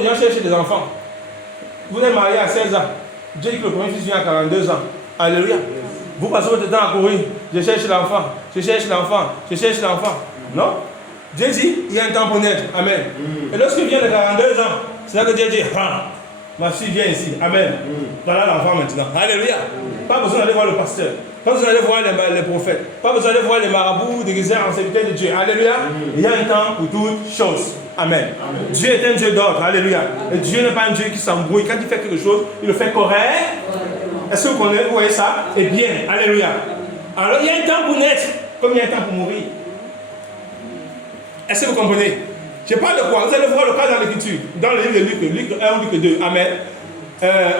de gens cherchent des enfants. Vous êtes marié à 16 ans. Dieu dit que le premier fils vient à 42 ans. Alléluia. Vous passez votre temps à courir. Je cherche l'enfant. Je cherche l'enfant. Je cherche l'enfant. Non. Dieu dit, il y a un temps pour naître. Amen. Et lorsqu'il vient de 42 ans, c'est là que Dieu dit, ah, ma fille vient ici. Amen. Voilà l'enfant maintenant. Alléluia. Pas besoin d'aller voir le pasteur. Pas besoin d'aller voir les prophètes. Pas besoin d'aller voir les marabouts déguisés en serviteurs de Dieu. Alléluia. Il y a un temps pour toutes choses. Amen. Dieu est un Dieu d'ordre. Alléluia. Et Dieu n'est pas un Dieu qui s'embrouille. Quand il fait quelque chose, il le fait correct. Est-ce que vous voyez ça? Et bien. Alléluia. Alors il y a un temps pour naître, comme il y a un temps pour mourir. Est-ce que vous comprenez? Je parle de quoi? Vous allez voir le cas dans l'Écriture. Dans le livre de Luc, Luc 1, Luc 2. Amen.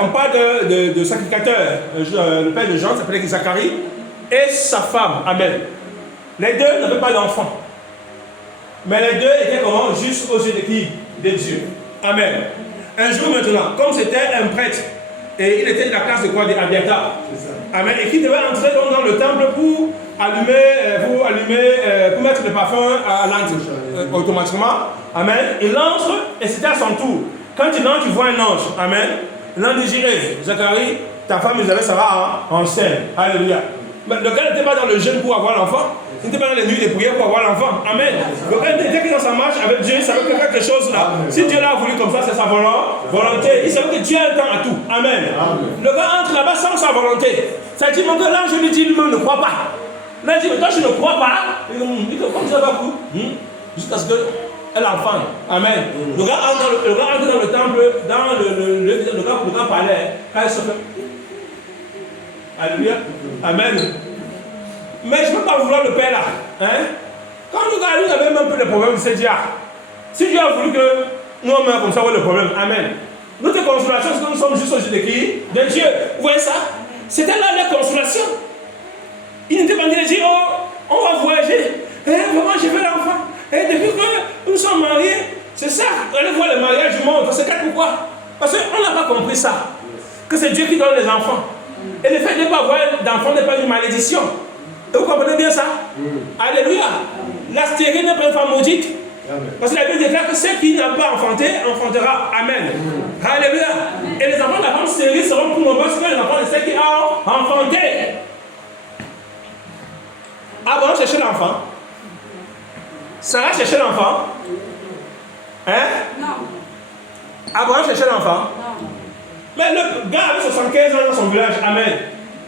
On parle de sacrificateur. Le père de Jean s'appelait Zacharie. Et sa femme. Amen. Les deux n'avaient pas d'enfants. Mais les deux étaient comment? Juste aux yeux de qui? De Dieu. Amen. Un jour maintenant, comme c'était un prêtre, et il était de la classe de quoi? De Abiatar. Amen. Et qui devait entrer donc dans le temple pour pour mettre le parfum à l'ange automatiquement. Amen. Il entre et c'était à son tour. Quand il entre, il voit un ange. Amen. L'ange dit, Zacharie, ta femme Isabelle sera enceinte. Alléluia. Mais le gars n'était pas dans le jeûne pour avoir l'enfant. Il n'était pas dans les nuits de prière pour avoir l'enfant. Amen. Le gars était dans sa marche avec Dieu. Il savait que quelque chose là. Si Dieu l'a voulu comme ça, c'est sa volonté. Il savait que Dieu a un temps à tout. Amen. Le gars entre là-bas sans sa volonté. Ça dit, mon gars, l'ange lui dit, lui-même ne croit pas. Là, il dit, mais toi, je ne crois pas. Il dit, comme ça va vous. Jusqu'à ce qu'elle enfante. Amen. Le gars entre dans le temple, dans le gars parlait. Quand il se fait. Alléluia. Amen. Mais je ne peux pas vouloir le père là. Hein? Quand le gars, lui, avait même peu de problèmes, il s'est dit, si Dieu a voulu que nous, on meurt comme ça, on a le problème. Amen. Notre consolation, c'est que nous sommes juste au jeu de qui? De Dieu. Vous voyez ça? C'était là la consolation. Il n'était pas dit, oh, on va voyager. Vraiment, j'ai fait l'enfant. Et depuis que nous sommes mariés, c'est ça. Allez voir le mariage du monde. C'est pourquoi? Parce qu'on n'a pas compris ça. Que c'est Dieu qui donne les enfants. Et le fait de ne pas avoir d'enfants n'est pas une malédiction. Et vous comprenez bien ça? Alléluia. La stérile n'est pas une femme maudite. Parce que la Bible déclare que ceux qui n'ont pas enfanté, enfantera. Amen. Alléluia. Et les enfants de la femme stérile seront plus nombreux que les enfants de ceux qui ont enfanté. Abraham cherchait l'enfant. Sarah cherchait l'enfant. Hein? Non. Abraham cherchait l'enfant. Non. Mais le gars avait 75 ans dans son village. Amen.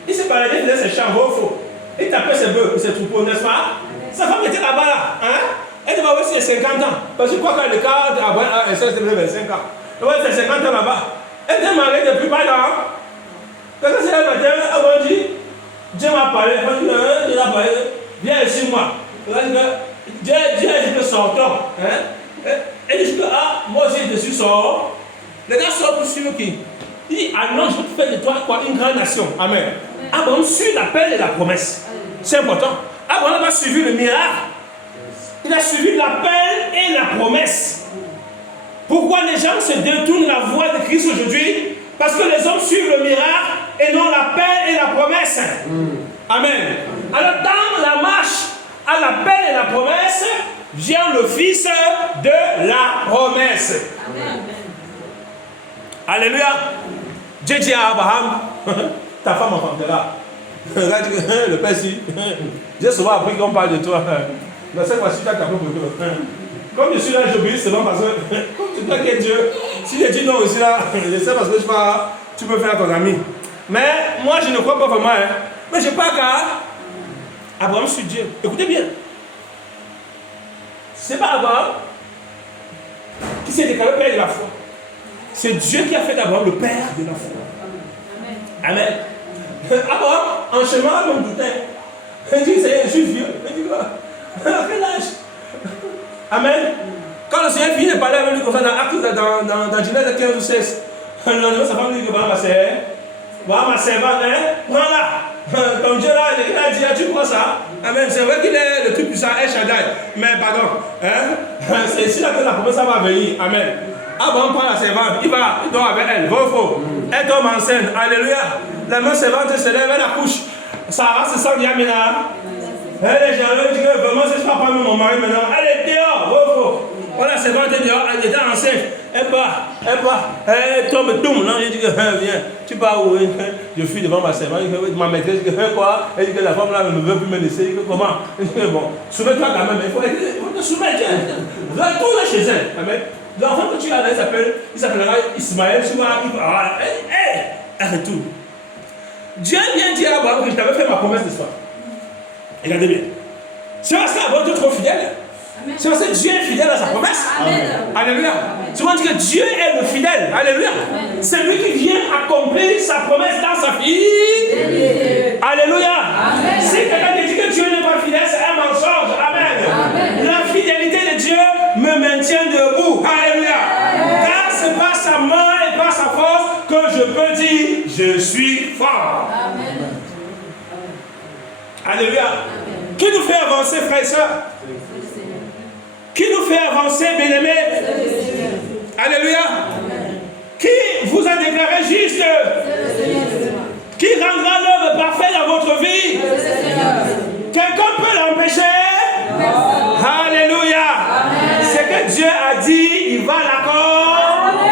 Il s'est baladé, il faisait ses champs, beau faux. Il tapait ses bœufs, ses troupeaux, n'est-ce pas? Sa femme était là-bas, là. Hein? Elle devait avoir ses 50 ans. Parce que je crois que le cas d'Abraham, elle s'est 25 ans. Elle devait avoir ses 50 ans là-bas. Elle était mariée depuis pas longtemps. Quand c'est le matin, Abraham dit, Dieu m'a parlé. Dieu m'a parlé. Viens ici, moi. Dieu a dit que sortons. Hein? Elle dit que, moi aussi je suis sort. Le gars sort pour suivre qui? Il dit, non, je vais te faire de toi quoi, une grande nation. Amen. Abraham suit l'appel et la promesse. C'est important. Abraham a suivi le miracle. Il a suivi l'appel et la promesse. Pourquoi les gens se détournent de la voie de Christ aujourd'hui? Parce que les hommes suivent le miracle et non l'appel et la promesse. Amen. Alors dans la marche à l'appel et la promesse, vient le fils de la promesse. Amen. Alléluia. Dieu dit à Abraham, ta femme enfantera. Le père dit, j'ai souvent appris qu'on parle de toi. Mais cette fois-ci, tu as tapé pour toi. Comme je suis là, j'obéis seulement parce que, comme tu crois que Dieu, si je dis non aussi là, je sais parce que tu peux faire ton ami. Mais moi, je ne crois pas vraiment. Hein. Mais je parle qu'à Abraham sur Dieu. Écoutez bien. C'est pas Abraham qui s'est déclaré père de la foi. C'est Dieu qui a fait d'Abraham le père de la foi. Amen. Abraham, en chemin, Abraham doutait. Il dit, je suis vieux. Il dit, à quel âge? Amen. Quand le Seigneur finit de parler avec lui comme ça dans Genèse 15 ou 16, le lendemain, sa femme lui dit, voilà ma servante, prends là. Ton Dieu là, il a dit, tu crois ça? Amen. C'est vrai qu'il est le plus puissant, El Shaddai. Mais pardon, c'est ici là que la promesse va venir. Amen. Abraham prend la servante, il dort avec elle. Bon faux. Elle tombe enceinte. Alléluia. La même servante se lève, elle accouche. Sarah se sent Yamina. Elle est jalouse, elle dit que vraiment, si je ne prends pas mon mari maintenant, elle est dehors. Bon faux. Voilà, la servante est dehors, elle était enceinte. elle part, elle tombe, tombe. Là, je dis que, viens, tu pars où? Je fuis devant ma servante, ma maîtresse, je dis que, quoi? Elle dit que la femme là ne veut plus me laisser. Je dis que, comment? Je dis que, bon, soumets-toi quand même, il faut te soumettre. Retourne chez elle. Amen. L'enfant que tu as là, il s'appellera Ismaël, tu vois, il va, elle retourne. Dieu vient dire à Abraham que je t'avais fait ma promesse de soir. Regardez bien. C'est parce qu'Abraham est trop fidèle. C'est parce que Dieu est fidèle à sa promesse. Amen. Alléluia. Tu vas dire que Dieu est le fidèle. Alléluia. C'est lui qui vient accomplir sa promesse dans sa vie. Alléluia. Amen. Si quelqu'un te dit que Dieu n'est pas fidèle, c'est un mensonge. Amen. La fidélité de Dieu me maintient debout. Alléluia. Car c'est par sa main et par sa force que je peux dire je suis fort. Amen. Alléluia. Amen. Qui nous fait avancer, frères et sœurs? Qui nous fait avancer, bien-aimés? Alléluia. Amen. Qui vous a déclaré juste? Qui rendra l'œuvre parfaite dans votre vie? Quelqu'un peut l'empêcher? Alléluia. Amen. Ce que Dieu a dit, il va l'accorder.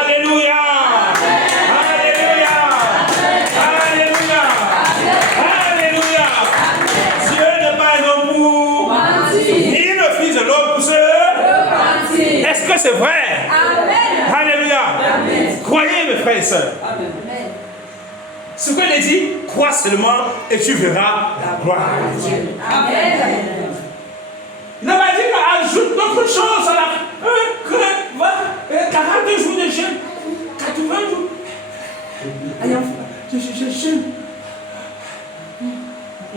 Alléluia. Alléluia. Alléluia. Alléluia. Dieu n'est pas un homme pour ni le fils de l'homme pour ce. Est-ce que c'est vrai? Amen. Alléluia. Amen. Croyez mes frères et sœurs. Amen. Ce que il dit, crois seulement et tu verras la gloire de Dieu. Amen. Il n'a pas dit qu'ajoute d'autres choses à la 40 jours de jeûne, 80 jours. Je jeûne.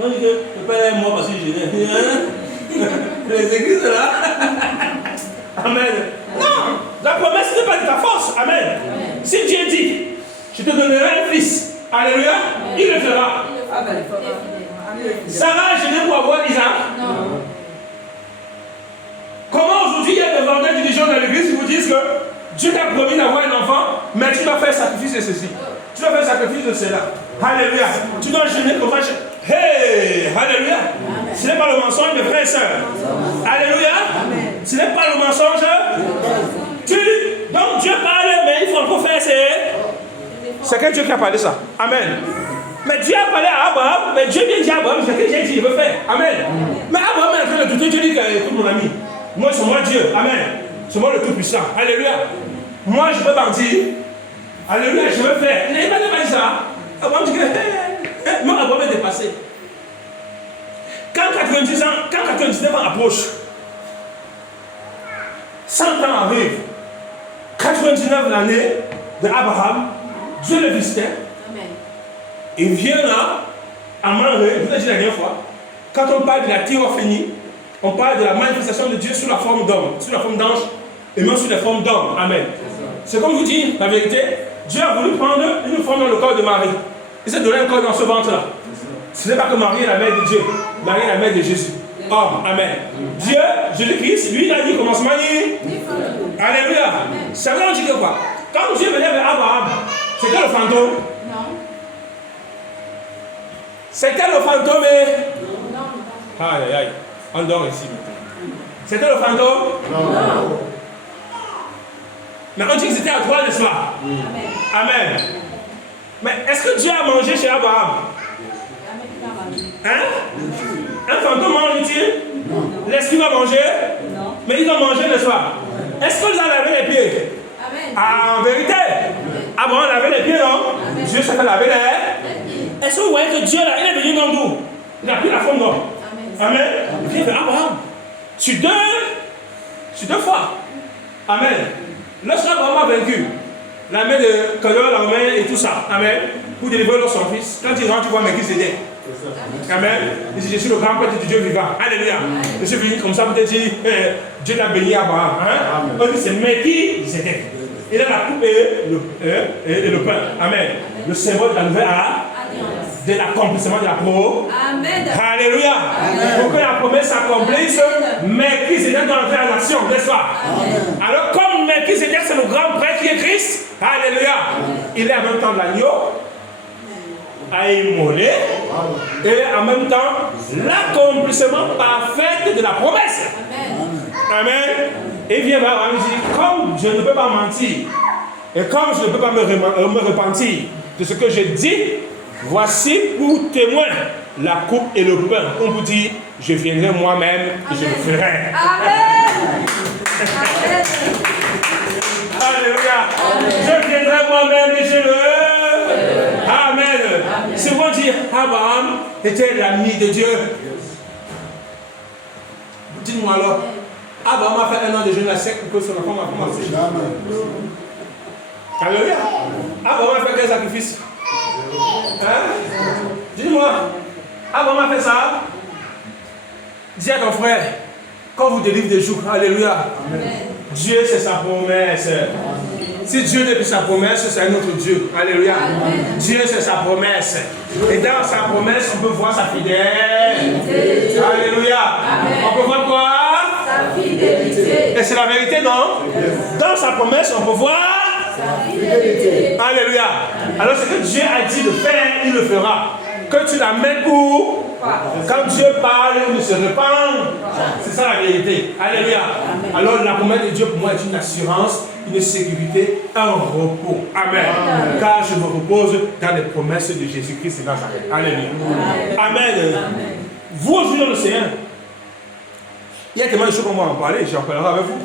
On dit que je ne pas moi parce que je jeûne. Les églises là. Amen. Non, la promesse n'est pas de ta force. Amen. Si Dieu dit, je te donnerai un fils. Alléluia. Amen. Il le fera. Amen. Sarah est gênée pour avoir Isaac. Non. Comment aujourd'hui il y a des vendeurs dirigeants dans l'église qui vous disent que Dieu t'a promis d'avoir un enfant, mais tu dois faire sacrifice de ceci. Tu dois faire sacrifice de cela. Alléluia. Tu dois gêner comme ça. Hey! Alléluia. Amen. Ce n'est pas le mensonge, mes frères et sœurs. Alléluia. Amen. Ce n'est pas le mensonge. Donc Dieu parle, mais il faut encore faire c'est quel Dieu qui a parlé ça? Amen. Mais Dieu a parlé à Abraham, mais Dieu vient dire à Abraham, c'est ce que j'ai dit, il veut faire. Amen. Mais Abraham est en train de douter, Dieu dit, écoute mon ami, moi c'est moi Dieu. Amen. C'est moi le Tout-Puissant. Alléluia. Moi je veux partir. Alléluia, je veux faire. Il n'a pas dit ça. Abraham dit que, moi Abraham est dépassé. Quand 99 ans approche, 100 ans arrive, 99 l'année d'Abraham, Dieu le visitait. Amen. Il vient là, à Mamré, je vous ai dit la dernière fois, quand on parle de la théophanie, on parle de la manifestation de Dieu sous la forme d'homme, sous la forme d'ange, et même sous la forme d'homme. Amen. C'est comme vous dis, la vérité, Dieu a voulu prendre une forme dans le corps de Marie. Il s'est donné un corps dans ce ventre-là. Ce n'est pas que Marie est la mère de Dieu, Marie est la mère de Jésus. Homme, amen. Dieu, Jésus-Christ, lui, il a dit comment se manier. Alléluia. Ça veut dire que quoi? Quand Dieu venait vers Abraham, c'était le fantôme? Non. C'était le fantôme? Non. Aïe, aïe. On dort ici. C'était le fantôme? Non. Mais on dit que c'était à toi, n'est-ce pas? Amen. Mais est-ce que Dieu a mangé chez Abraham? Hein? Un fantôme mange-t-il? Non. L'esprit va manger? Non. Mais il va manger, n'est-ce pas? Est-ce que vous avez lavé les pieds? Amen. Ah, en vérité? Abraham lavait les pieds, non? Amen. Dieu s'est fait laver les pieds. Est-ce que vous voyez que Dieu, là, il est venu dans nous? Il a pris la forme d'homme. Amen. Il dit, Abraham, sur deux fois. Amen. Lorsqu'Abraham a vaincu la main de Kedor, la main et tout ça, amen, pour délivrer son fils, quand il rentre, tu vois Melchisédek. Amen. Il dit, je suis le grand prêtre du Dieu vivant. Alléluia. Je suis venu comme ça pour te dire, Dieu t'a béni Abraham. Hein? On dit, c'est Melchisédek. Il a la coupe et le pain. Amen. Le symbole de la nouvelle alliance, de l'accomplissement de la pro. Amen. Alléluia. Amen. Pour que la promesse s'accomplisse, Melchisédek doit entrer en action, n'est-ce pas? Amen. Alors, comme Melchisédek, c'est le grand prêtre qui est Christ, alléluia. Amen. Il est en même temps l'agneau à immoler et en même temps l'accomplissement parfait de la promesse. Amen. Amen. Et il vient vers Abraham et dit, comme je ne peux pas mentir, et comme je ne peux pas me repentir de ce que j'ai dit, voici pour témoin la coupe et le pain. On vous dit, je viendrai moi-même et je le ferai. Amen. Alléluia. Je viendrai moi-même et je le... Amen. C'est pour dire, Abraham était l'ami de Dieu. Dites-moi alors, Abraham a fait 1 an de jeûne à sec pour que son enfant m'a commencé. Alléluia. Abraham a fait quel sacrifice? Hein? Dis-moi, Abraham a fait ça. Dis à ton frère, quand vous délivre des jours, alléluia. Amen. Dieu c'est sa promesse. Si Dieu depuis sa promesse, c'est un autre Dieu. Alléluia. Amen. Dieu c'est sa promesse. Et dans sa promesse, on peut voir sa fidélité. Alléluia. Amen. On peut voir quoi? Sa fidélité. Et c'est la vérité, non? Dans sa promesse, on peut voir sa fidélité. Alléluia. Alors ce que Dieu a dit de faire, il le fera. Que tu l'amènes où? Quand Dieu parle, il se répand. C'est ça la vérité. Alléluia. Alors la promesse de Dieu pour moi est une assurance, une sécurité, un repos. Amen. Amen. Car je me repose dans les promesses de Jésus-Christ et Nazareth. Alléluia. Amen. Amen. Vous aujourd'hui dans le Seigneur, il y a tellement de choses qu'on va en parler, j'en parlerai avec vous.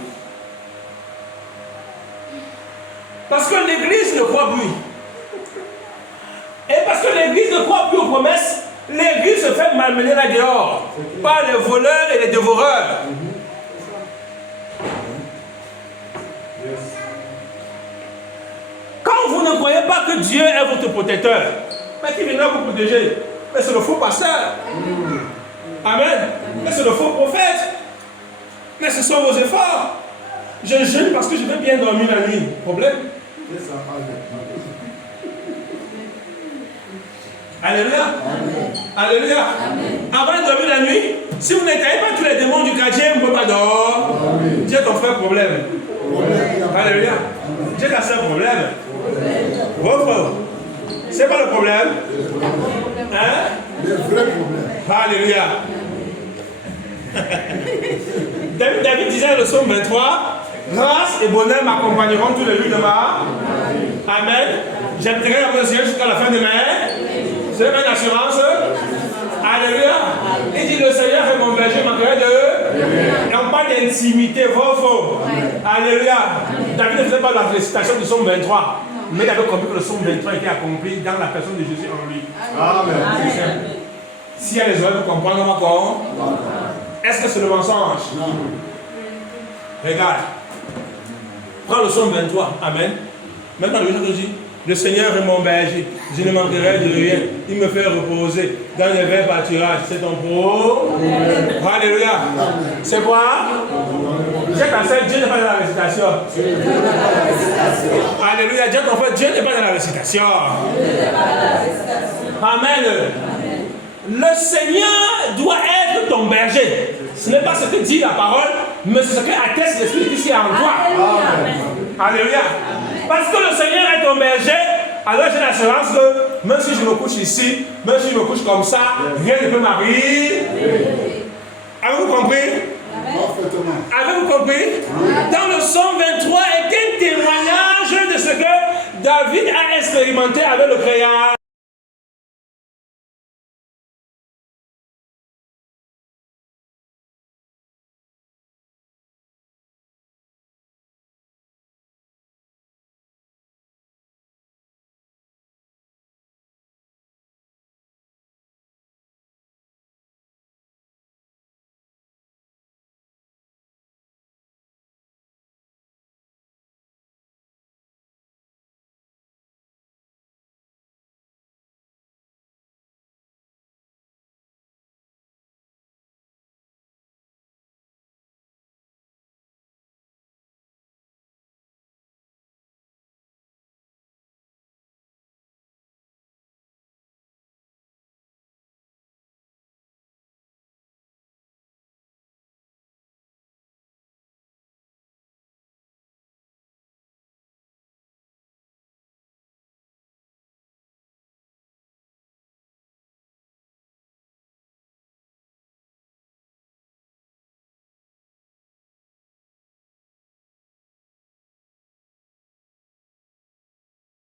Parce que l'Église ne croit plus. Et parce que l'Église ne croit plus aux promesses, l'Église se fait malmener là dehors par les voleurs et les dévoreurs. Quand vous ne croyez pas que Dieu est votre protecteur, mais qui viendra vous protéger? Mais c'est le faux pasteur. Amen. Mais c'est le faux prophète. Mais ce sont vos efforts. Je jeûne parce que je veux bien dormir la nuit. Problème? Alléluia. Amen. Alléluia. Amen. Avant de dormir la nuit, si vous n'éteignez pas tous les démons du quartier, vous ne pouvez pas dormir. Dieu t'en fait problème. Alléluia. Dieu t'a fait problème. Votre. C'est pas le problème. Hein? Le vrai problème. Alléluia. David disait dans le psaume 23, grâce et bonheur m'accompagneront tous les jours de ma. Amen. J'habiterai dans mon ciel jusqu'à la fin de mai. C'est une assurance. Alléluia. Il dit le Seigneur est mon berger, ma créature de. Et on parle d'intimité, faux. Alléluia. David ne faisait pas la récitation du psaume 23. Mais il avait compris que le psaume 23 était accompli dans la personne de Jésus en lui. Amen. S'il y a les oreilles pour comprendre encore, est-ce que c'est le mensonge? Non. Regarde. Prends le psaume 23. Amen. Maintenant, le Jésus dit, le Seigneur est mon berger, je ne manquerai de rien. Il me fait reposer dans les verts pâturages. C'est ton pro. Alléluia. C'est quoi? J'ai pensé, Dieu n'est pas dans la récitation. Alléluia. Dieu ton frère, Dieu n'est pas dans la récitation. Amen. Le Seigneur doit être ton berger. Ce n'est pas ce que dit la parole, mais c'est ce que atteste l'Esprit qui est en toi. Alléluia. Parce que le Seigneur est ton berger, alors j'ai l'assurance que même si je me couche ici, même si je me couche comme ça, rien ne peut m'arriver. Avez-vous compris? Avez-vous compris? Dans le psaume 23 est un témoignage de ce que David a expérimenté avec le Créateur.